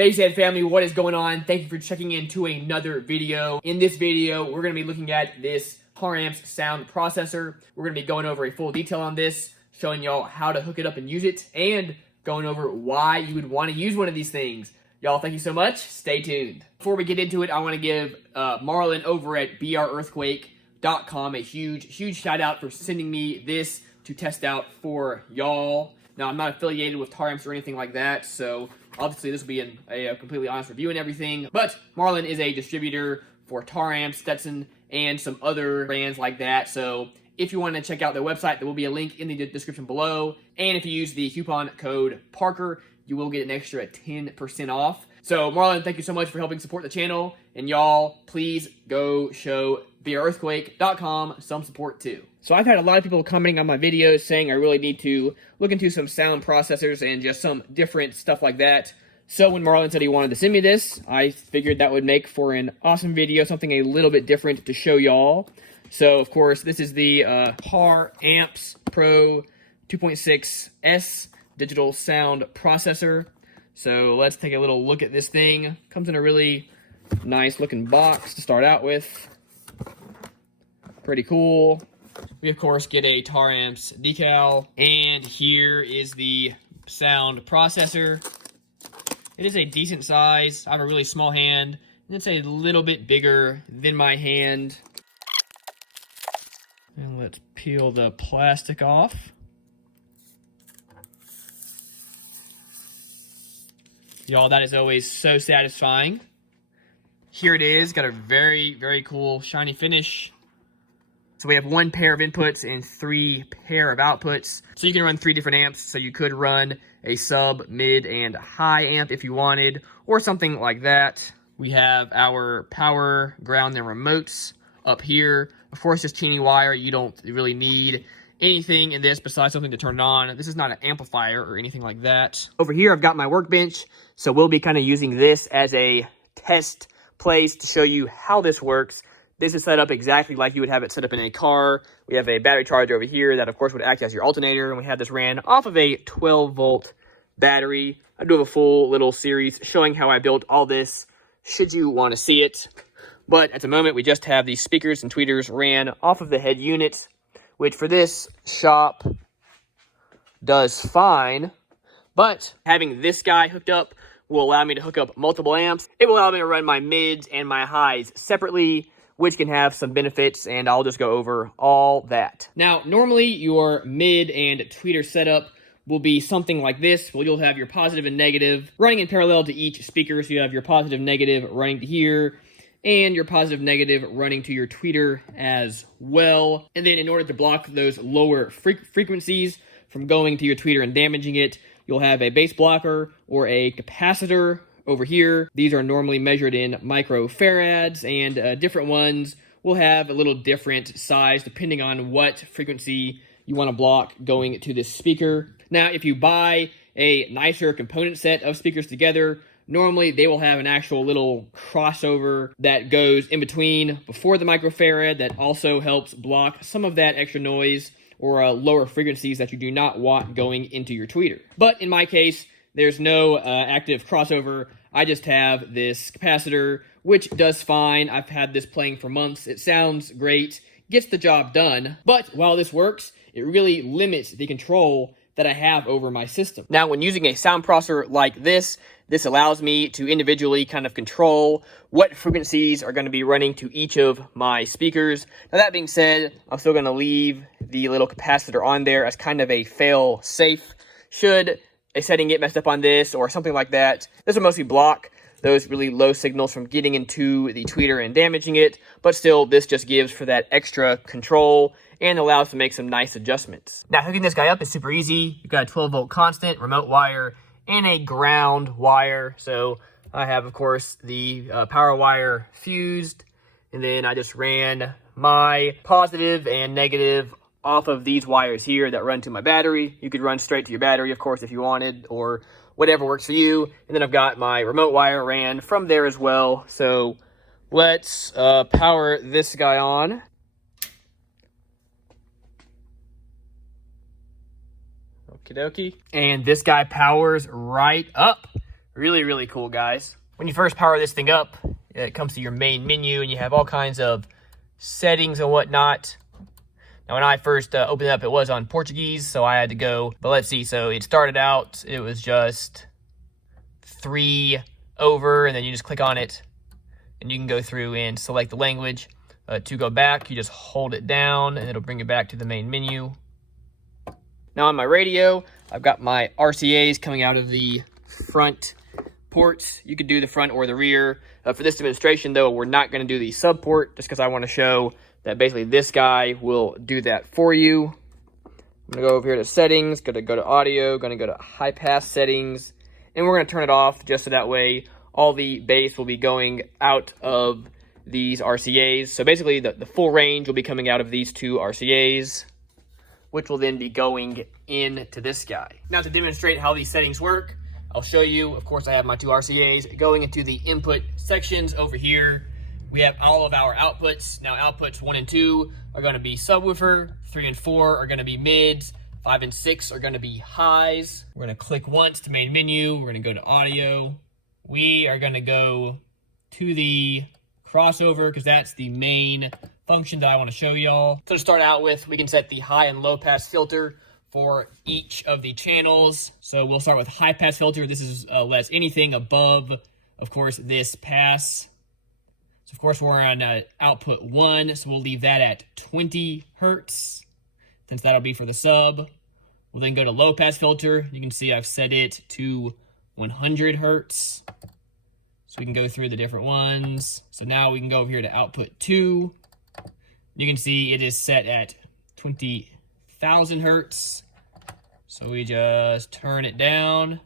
Basshead family, what is going on? Thank you for checking into another video. In this video, we're going to be looking at this Taramps sound processor. We're going to be going over a full detail on this, showing y'all how to hook it up and use it, and going over why you would want to use one of these things. Y'all, thank you so much. Stay tuned. Before we get into it, I want to give Marlon over at brearthquake.com a huge shout out for sending me this to test out for y'all. Now, I'm not affiliated with Taramps or anything like that, so obviously this will be a completely honest review and everything. But Marlon is a distributor for Taramps, Stetson, and some other brands like that. So if you want to check out their website, there will be a link in the description below. And if you use the coupon code Parker, you will get an extra 10% off. So Marlon, thank you so much for helping support the channel. And y'all, please go show brearthquake.com some support too. So I've had a lot of people commenting on my videos saying I really need to look into some sound processors and just some different stuff like that. So when Marlon said he wanted to send me this, I figured that would make for an awesome video, something a little bit different to show y'all. So of course, this is the Taramps Pro 2.6S digital sound processor. So let's take a little look at this thing. Comes in a really nice looking box to start out with. Pretty cool. We of course get a Taramps decal, and here is the sound processor. It is a decent size. I have a really small hand, and it's a little bit bigger than my hand. And let's peel the plastic off. Y'all, that is always so satisfying. Here it is, got a very cool shiny finish. So we have one pair of inputs and 3 pair of outputs. So you can run 3 different amps. So you could run a sub, mid, and high amp if you wanted, or something like that. We have our power, ground, and remotes up here. Of course, just teeny wire. You don't really need anything in this besides something to turn it on. This is not an amplifier or anything like that. Over here, I've got my workbench. So we'll be kind of using this as a test place to show you how this works. This is set up exactly like you would have it set up in a car. We have a battery charger over here that, of course, would act as your alternator. And we have this ran off of a 12-volt battery. I do have a full little series showing how I built all this, should you want to see it. But at the moment, we just have these speakers and tweeters ran off of the head unit, which for this shop does fine. But having this guy hooked up will allow me to hook up multiple amps. It will allow me to run my mids and my highs separately, which can have some benefits, and I'll just go over all that. Now, normally your mid and tweeter setup will be something like this. Well, you'll have your positive and negative running in parallel to each speaker. So you have your positive, negative running to here, and your positive, negative running to your tweeter as well. And then in order to block those lower frequencies from going to your tweeter and damaging it, you'll have a bass blocker or a capacitor over here. These are normally measured in microfarads, and different ones will have a little different size depending on what frequency you want to block going to this speaker. Now, if you buy a nicer component set of speakers together, normally they will have an actual little crossover that goes in between before the microfarad that also helps block some of that extra noise or lower frequencies that you do not want going into your tweeter. But in my case, there's no active crossover. I just have this capacitor, which does fine. I've had this playing for months. It sounds great, gets the job done. But while this works, it really limits the control that I have over my system. Now, when using a sound processor like this allows me to individually kind of control what frequencies are going to be running to each of my speakers. Now, that being said, I'm still going to leave the little capacitor on there as kind of a fail-safe. Should a setting get messed up on this or something like that, this will mostly block those really low signals from getting into the tweeter and damaging it, but still this just gives for that extra control and allows to make some nice adjustments. Now, hooking this guy up is super easy. You've got a 12-volt constant, remote wire, and a ground wire. So I have, of course, the power wire fused, and then I just ran my positive and negative off of these wires here that run to my battery. You could run straight to your battery, of course, if you wanted, or whatever works for you. And then I've got my remote wire ran from there as well. So let's power this guy on. Okie dokie. And this guy powers right up. Really, really cool, guys. When you first power this thing up, it comes to your main menu, and you have all kinds of settings and whatnot. Now, when I first opened it up, it was on Portuguese, so I had to go. But let's see. So it started out, it was just 3 over, and then you just click on it, and you can go through and select the language. To go back, you just hold it down, and it'll bring you back to the main menu. Now on my radio, I've got my RCAs coming out of the front ports. You could do the front or the rear. For this demonstration, though, we're not going to do the sub port, just because I want to show that basically this guy will do that for you. I'm going to go over here to settings, going to go to audio, going to go to high pass settings, and we're going to turn it off just so that way all the bass will be going out of these RCAs. So basically the full range will be coming out of these 2 RCAs, which will then be going into this guy. Now to demonstrate how these settings work, I'll show you. Of course, I have my 2 RCAs going into the input sections over here. We have all of our outputs. Now outputs 1 and 2 are going to be subwoofer, 3 and 4 are going to be mids, 5 and 6 are going to be highs. We're going to click once to main menu. We're going to go to audio. We are going to go to the crossover because that's the main function that I want to show y'all. So to start out with, we can set the high and low pass filter for each of the channels. So we'll start with high pass filter. This is lets anything above, of course, this pass. So of course we're on output 1, so we'll leave that at 20 hertz, since that'll be for the sub. We'll then go to low pass filter. You can see I've set it to 100 hertz. So we can go through the different ones. So now we can go over here to output 2. You can see it is set at 20,000 hertz. So we just turn it down.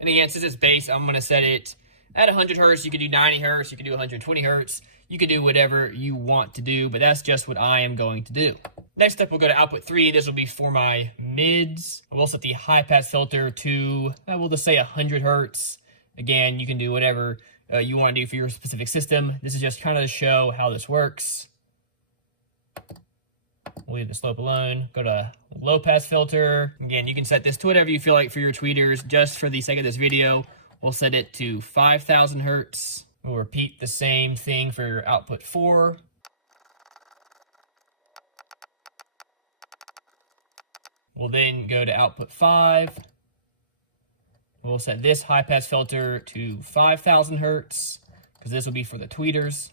And again, since it's bass, I'm going to set it at 100 hertz. You could do 90 hertz. You could do 120 hertz. You could do whatever you want to do, but that's just what I am going to do. Next up, we'll go to output 3. This will be for my mids. I will set the high pass filter to, we'll just say 100 hertz. Again, you can do whatever you want to do for your specific system. This is just kind of to show how this works. We'll leave the slope alone. Go to low pass filter. Again, you can set this to whatever you feel like for your tweeters. Just for the sake of this video, we'll set it to 5,000 hertz. We'll repeat the same thing for your output 4. We'll then go to output 5. We'll set this high pass filter to 5,000 hertz, because this will be for the tweeters.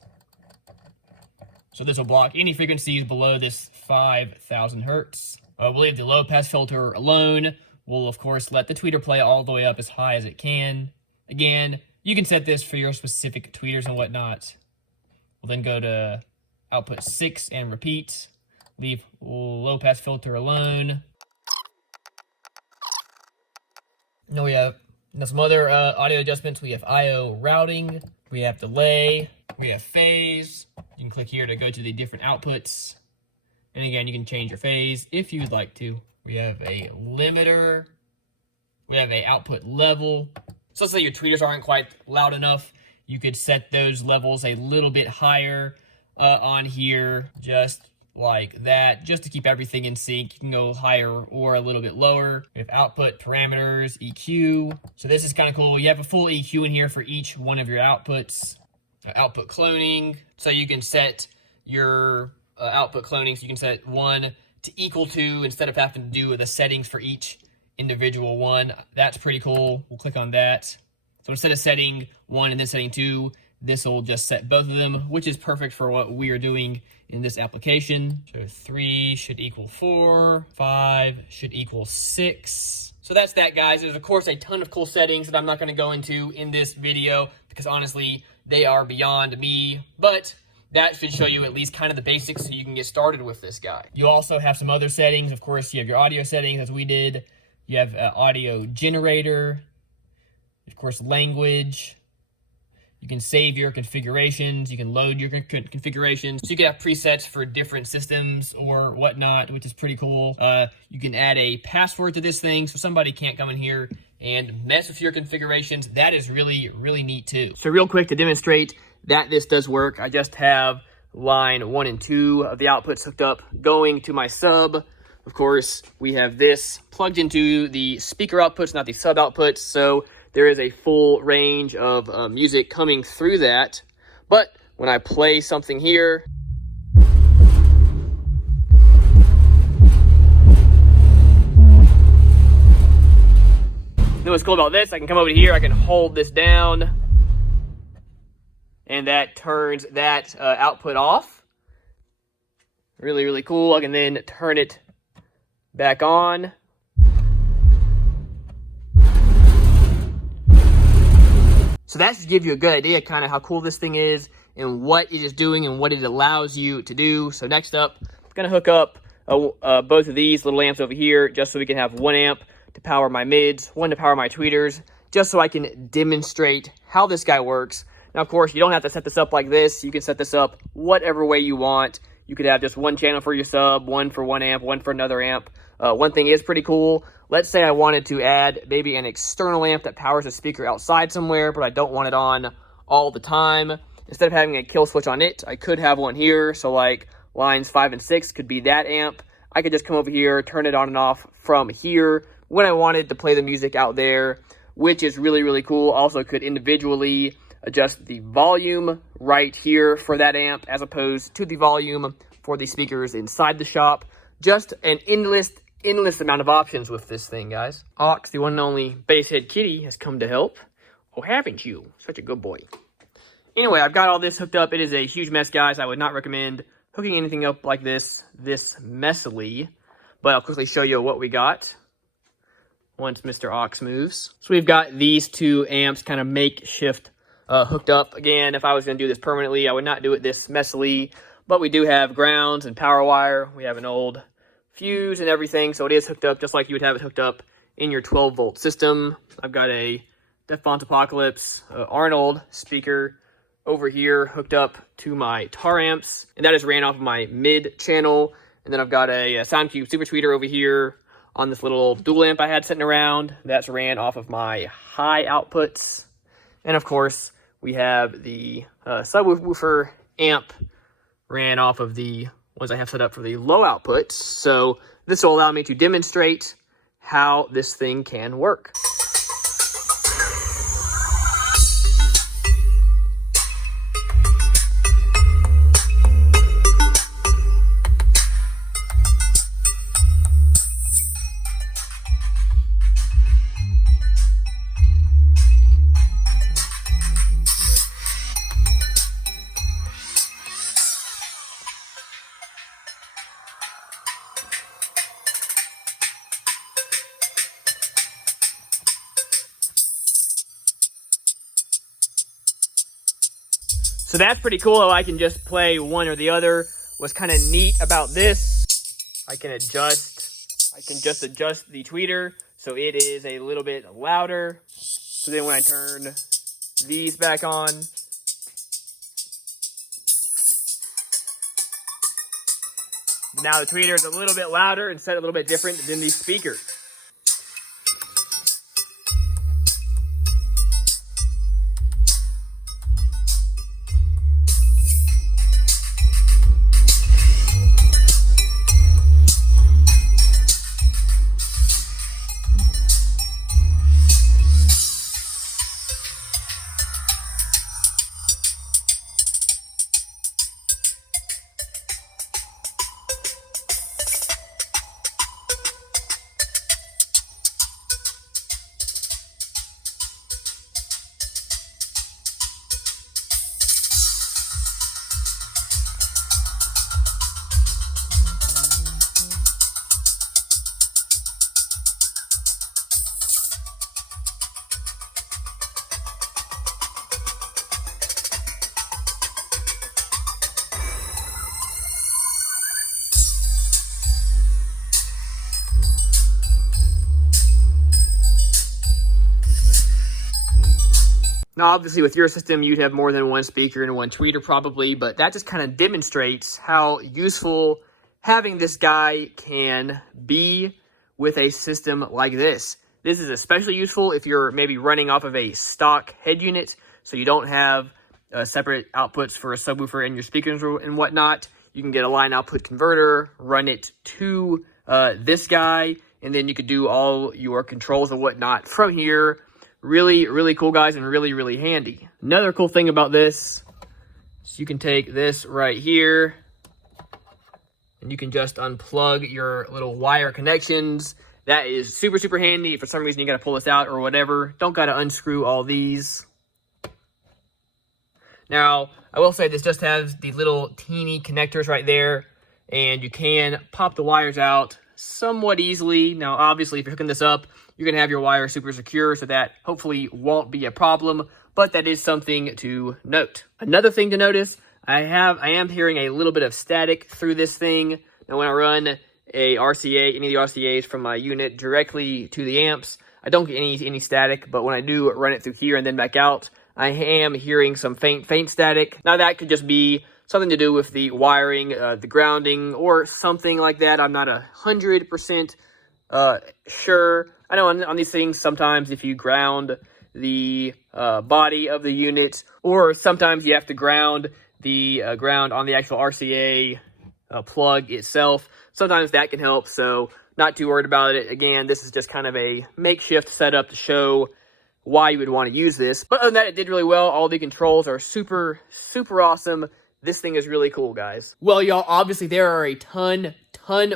So this will block any frequencies below this 5,000 hertz. We'll leave the low pass filter alone. We'll of course let the tweeter play all the way up as high as it can. Again, you can set this for your specific tweeters and whatnot. We'll then go to output 6 and repeat. Leave low pass filter alone. Now we have some other audio adjustments. We have I/O routing. We have delay. We have phase. You can click here to go to the different outputs. And again, you can change your phase if you'd like to. We have a limiter. We have a output level. So let's say your tweeters aren't quite loud enough. You could set those levels a little bit higher on here, just like that, just to keep everything in sync. You can go higher or a little bit lower. We have output parameters, EQ. So this is kind of cool. You have a full EQ in here for each one of your outputs. Output cloning. So you can set your output cloning. So you can set 1 to equal to instead of having to do the settings for each individual one. That's pretty cool. We'll click on that. So instead of setting 1 and then setting 2, this will just set both of them, which is perfect for what we are doing in this application. So 3 should equal 4, 5 should equal 6. So that's that, guys. There's of course a ton of cool settings that I'm not going to go into in this video because honestly they are beyond me, but that should show you at least kind of the basics so you can get started with this guy. You also have some other settings. Of course, you have your audio settings as we did. You have audio generator, of course, language. You can save your configurations. You can load your configurations. So you can have presets for different systems or whatnot, which is pretty cool. You can add a password to this thing so somebody can't come in here and mess with your configurations. That is really, really neat too. So real quick to demonstrate that this does work, I just have line 1 and 2 of the outputs hooked up going to my sub. Of course, we have this plugged into the speaker outputs, not the sub outputs, so there is a full range of music coming through that. But when I play something here, what's cool about this, I can come over here, I can hold this down, and that turns that output off. Really, really cool. I can then turn it back on. So that should give you a good idea kind of how cool this thing is and what it is doing and what it allows you to do. So next up, I'm going to hook up both of these little amps over here just so we can have 1 amp to power my mids, 1 to power my tweeters, just so I can demonstrate how this guy works. Now, of course, you don't have to set this up like this. You can set this up whatever way you want. You could have just 1 channel for your sub, 1 for 1 amp, 1 for another amp. One thing is pretty cool. Let's say I wanted to add maybe an external amp that powers a speaker outside somewhere, but I don't want it on all the time. Instead of having a kill switch on it, I could have one here. So like lines 5 and 6 could be that amp. I could just come over here, turn it on and off from here when I wanted to play the music out there, which is really, really cool. Also could individually adjust the volume right here for that amp as opposed to the volume for the speakers inside the shop. Just an endless amount of options with this thing, guys. Ox, the one and only Basshead Kitty, has come to help. Oh, haven't you? Such a good boy. Anyway, I've got all this hooked up. It is a huge mess, guys. I would not recommend hooking anything up like this messily. But I'll quickly show you what we got once Mr. Ox moves. So we've got these 2 amps kind of makeshift hooked up. Again, if I was going to do this permanently, I would not do it this messily. But we do have grounds and power wire. We have an old fuse and everything, so it is hooked up just like you would have it hooked up in your 12-volt system. I've got a Defont Apocalypse Arnold speaker over here hooked up to my Taramps, and that is ran off of my mid channel. And then I've got a SoundCube Super Tweeter over here on this little dual amp I had sitting around. That's ran off of my high outputs. And of course, we have the subwoofer amp ran off of the ones I have set up for the low outputs. So this will allow me to demonstrate how this thing can work. So that's pretty cool how I can just play one or the other. What's kind of neat about this, I can just adjust the tweeter so it is a little bit louder. So then when I turn these back on, now the tweeter is a little bit louder and set a little bit different than these speakers. Now, obviously, with your system, you'd have more than one speaker and one tweeter probably, but that just kind of demonstrates how useful having this guy can be with a system like this. This is especially useful if you're maybe running off of a stock head unit, so you don't have separate outputs for a subwoofer and your speakers and whatnot. You can get a line output converter, run it to this guy, and then you could do all your controls and whatnot from here. Really, really cool, guys, and really, really handy. Another cool thing about this is you can take this right here, and you can just unplug your little wire connections. That is super, super handy. If for some reason you got to pull this out or whatever, don't got to unscrew all these. Now, I will say this just has the little teeny connectors right there, and you can pop the wires out somewhat easily. Now, obviously, if you're hooking this up, you're going to have your wire super secure, so that hopefully won't be a problem, but that is something to note. Another thing to notice, I am hearing a little bit of static through this thing. Now, when I run a RCA, any of the RCAs from my unit directly to the amps, I don't get any static, but when I do run it through here and then back out, I am hearing some faint static. Now, that could just be something to do with the wiring, the grounding, or something like that. I'm not 100% sure. I know on these things, sometimes if you ground the body of the unit, or sometimes you have to ground the ground on the actual RCA plug itself, sometimes that can help, so not too worried about it. Again, this is just kind of a makeshift setup to show why you would want to use this. But other than that, it did really well. All the controls are super, super awesome. This thing is really cool, guys. Well, y'all, obviously there are a ton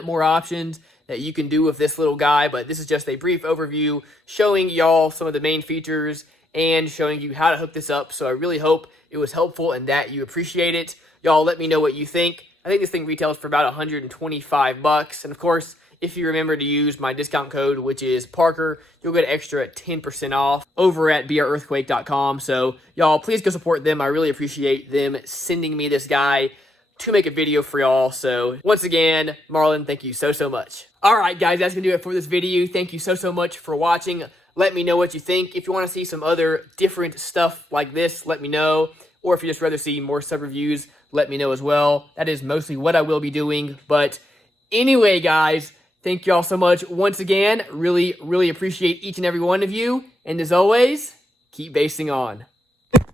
more options that you can do with this little guy, but this is just a brief overview showing y'all some of the main features and showing you how to hook this up. So I really hope it was helpful and that you appreciate it. Y'all let me know what you think. I think this thing retails for about $125. And of course, if you remember to use my discount code, which is Parker, you'll get extra 10% off over at BREarthquake.com. So y'all, please go support them. I really appreciate them sending me this guy to make a video for y'all. So once again, Marlon, thank you so much. All right, guys, that's going to do it for this video. Thank you so much for watching. Let me know what you think. If you want to see some other different stuff like this, let me know. Or if you just rather see more sub reviews, let me know as well. That is mostly what I will be doing. But anyway, guys, thank y'all so much once again. Really appreciate each and every one of you. And as always, keep basing on.